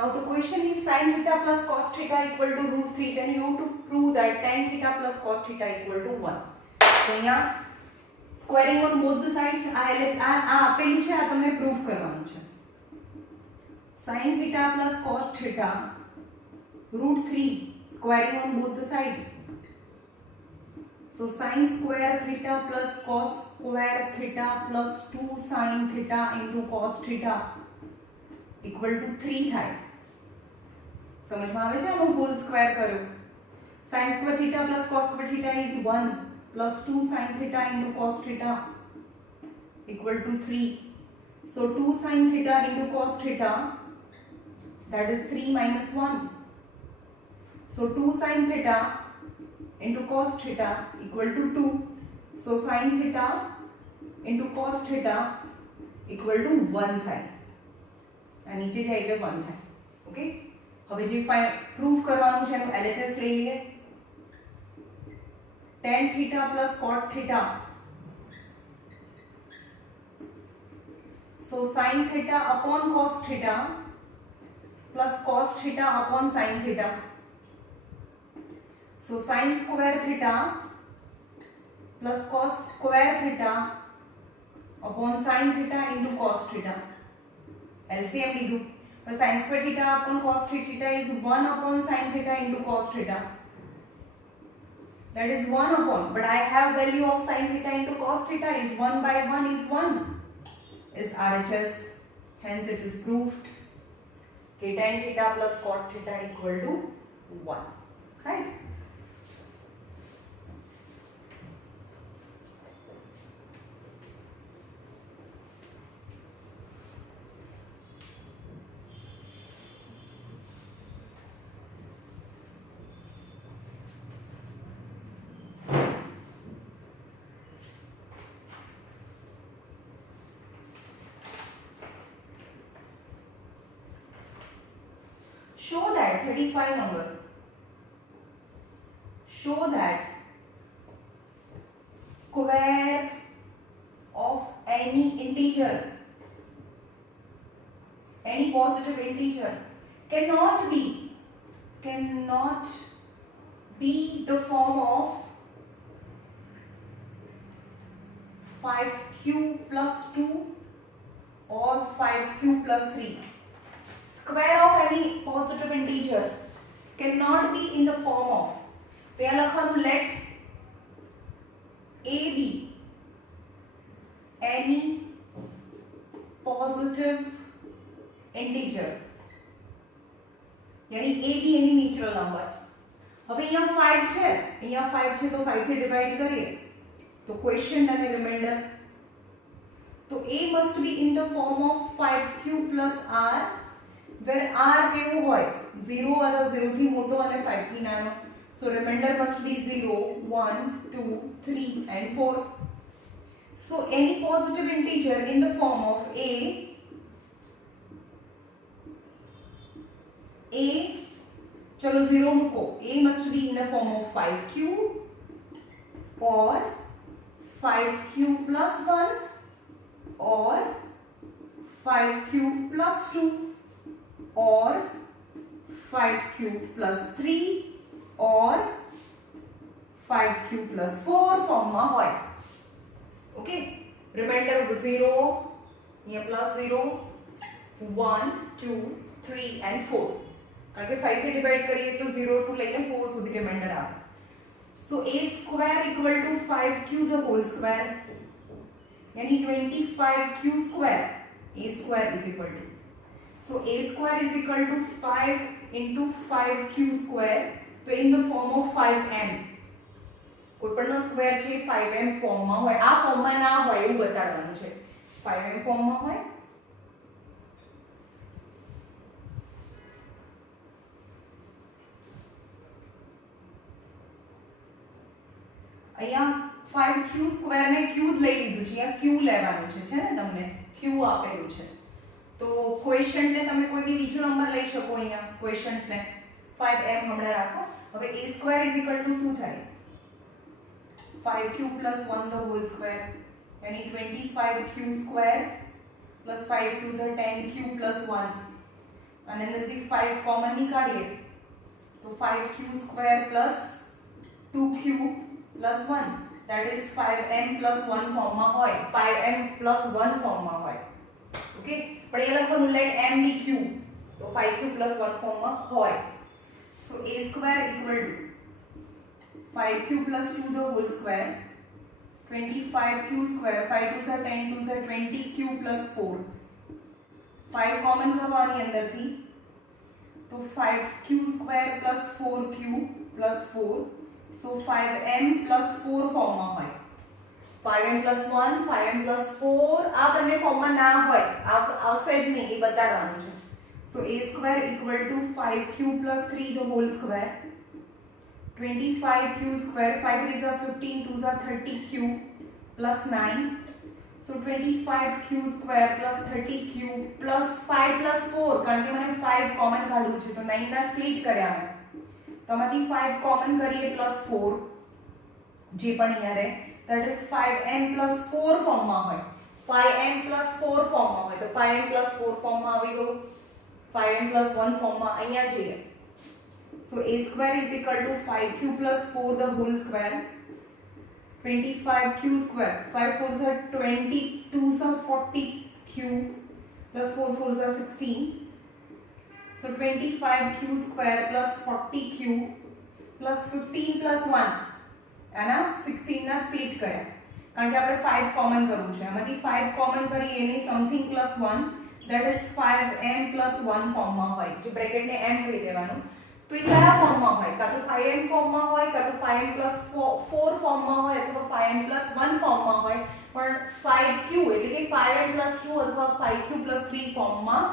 Now the question is sin theta plus cos theta equal to root 3. Then you have to prove that tan theta plus cos theta equal to 1. So અહીંયા squaring on both the sides આ આપેલું છે, આ તમને પ્રૂફ કરવાનું છે. sin theta plus cos theta root 3 squaring on both the side. So sin square theta plus cos square theta plus 2 sin theta into cos theta equal to 3 થાય. સમજમાં આવે છે? આનો હોલ સ્ક્વેર કર્યો. sin square theta plus cos square theta is 1 plus 2 sin theta into cos theta equal to 3. So 2 sin theta into cos theta, that is 3 minus 1. So 2 sin theta into cos theta equal to 2. So sin theta into cos theta equal to 1 થાય. આ નીચે જાય એટલે 1 થાય. ઓકે, હવે જે પ્રૂફ કરવાનું છે એનું LHS લઈ લઈએ. tan theta plus cot theta, so sin theta upon cos theta plus cos theta upon sin theta. So sin square theta plus cos square theta upon sin theta into cos theta. LCM લીધું. But sin square theta upon cos theta is 1 upon sin theta into cos theta. That is 1 upon, but I have value of sin theta into cos theta is 1 by 1 is 1 is RHS. Hence it is proved that tan theta plus cot theta equal to 1. Right? Show that 35 number. Show that square of any integer, any positive integer, cannot be the form of 5q plus 2 or 5q plus 3. Square of any positive integer cannot be in the form of, તો અહીંયા લખવાનું let a be any positive integer, यानी a be any natural number. હવે અહીંયા 5 છે, તો 5 થી ડિવાઇડ કરીએ તો ક્વેશ્ચન અને રિમાઇન્ડર. તો a must be in the form of 5q plus r, where r કેવું હોય 0 અથવા 0 થી મોટો અને 5 થી નાનો. So remainder must be 0 1 2 3 and 4. So any positive integer in the form of a चलो 0 મૂકો. a must be in the form of 5q or 5q plus 1 or 5q plus 2 or 5q plus 3 or 5q plus 4 form માં હોય. Okay, reminder 0, અહીંયા પ્લસ 0 1 2 3 and 4, કારણ કે 5 થી ડિવાઇડ કરીએ તો 0 to લઈને 4 સુધી રિમાઇન્ડર આવે. So a square equal to 5q the whole square, यानी 25q square. A square is equal to, so a square is equal to 5 into 5q square, so in the form of 5m. કોઈપણનો square છે 5m ફોર્મમાં હોય, આ ફોર્મમાં ના હોય એવું બતાડવાનું છે. 5m ફોર્મમાં હોય. અહીંયા 5q સ્ક્વેર ને q લઈ લીધું છે, અહીંયા q લેવાનું છે ને, તમને q આપેલું છે. તો ક્વેશ્ચન ને તમે કોઈ બી બીજો નંબર લઈ શકો. અહીંયા ક્વેશ્ચન ને 5m હમણાં રાખો. હવે a square is equal to શું થાય 5q plus 1 the whole square, यानी 25q square plus 5 2 10q plus 1 અને અંદરથી 5 કોમન નીકાળીએ તો 5q² plus 2q plus 1 that is 5m plus 1 ફોર્મમાં હોય, 5m પ્લસ 1 ફોર્મમાં હોય. ઓકે, પણ એ લખવાનું લેટ m be q, તો 5q પ્લસ 1 ફોર્મમાં હોય. સો a square equal to 5q plus 2 the whole square, 25q square, 5 2 are 10, 2 are 20q plus 4, 5 કોમન કરવાની અંદરથી તો 5q square plus 4q plus 4, so 5m plus 4 ફોર્મમાં હોય. 5m plus 1, 5m plus 4 આ બંને ફોર્મમાં ના હોય, આવશે જ નહીં, એ બતાવવાનું છે. so a square equal to 5q plus 3 the whole square, 25q square, 5 3s are 15, 2s are 30q plus 9, so 25q square plus 30q plus 5 plus 4, કારણ કે મને 5 કોમન કાઢવું છે તો 9 ના સ્પ્લિટ કર્યા મેં, તો આમાંથી 5 કોમન કરીએ પ્લસ 4 જે પણ અહીંયા રહે, that is 5m plus 4 ફોર્મમાં હોય, 5m plus 4 ફોર્મમાં હોય, તો 5m plus 4 ફોર્મમાં આવી ગયું, 5m plus 1 ફોર્મમાં અહીંયા જઈએ. So a square is equal to 5q plus 4 the whole square, 25q square, 5 4s are 20, 2s are 40q plus 4 4s are 16, so 25q square plus 40q plus 15 plus 1 આના 16 ના સ્પ્લિટ કર્યા, કારણ કે આપણે 5 કોમન કરવું છે, આમાંથી 5 કોમન કરી એને something plus 1 that is 5m plus 1 ફોર્મમાં હોય, જે બ્રેકેટને m કહી દેવાનું. તો એ કયા ફોર્મમાં હોય, કાં તો 5m ફોર્મમાં હોય, કાં તો 5m plus 4 ફોર્મમાં હોય, અથવા 5m plus 1 ફોર્મમાં હોય, પણ 5q એટલે કે 5m plus 2 અથવા 5q plus 3 ફોર્મમાં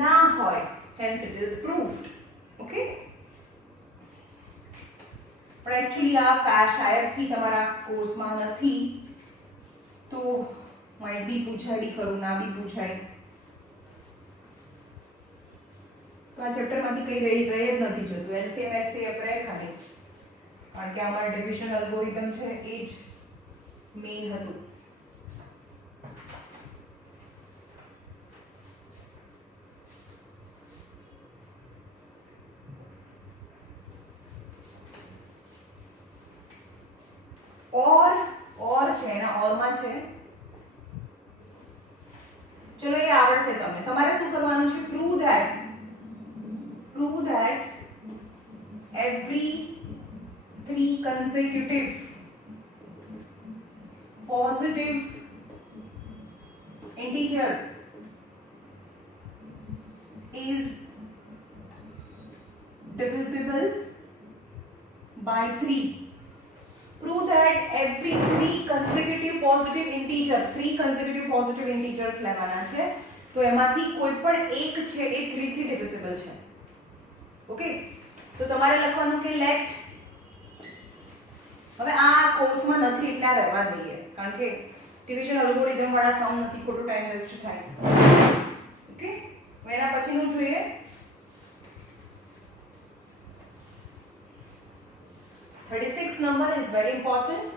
ના હોય, hence it is proved. Okay, પણ એકચ્યુઅલી આ શાયદથી તમારા કોર્સમાં નથી, તો માઇટ બી પૂછાય બી ખરું, ના બી પૂછાય. તો આ ચેપ્ટરમાંથી કંઈ રહી જ નથી જતું, એલસીએમ એચસીએફ રહે ખાલી, કારણ કે આમાં ડિવિઝન એલ્ગોરિધમ છે એ જ મેઇન હતું. ઓર છે, એના ઓરમાં છે, ચલો એ આવડશે તમને. તમારે શું કરવાનું છે, prove that every 3 consecutive positive integer is divisible by 3. Prove that every 3 consecutive positive integer, 3 consecutive positive integers લેવાના છે, તો એમાંથી કોઈ પણ એક છે એ 3 થી divisible છે. ઓકે, તો તમારે લખવાનું કે લેટ, હવે આ કોર્સમાં નથી એટલે આ રહેવા દઈએ, કારણ કે ડિવિઝન એલ્ગોરિધમ વાળા સાઉન્ડ નથી, ખોટો ટાઈમ વેસ્ટ થાય. ઓકે, એના પછીનું જોઈએ 36 number is very important.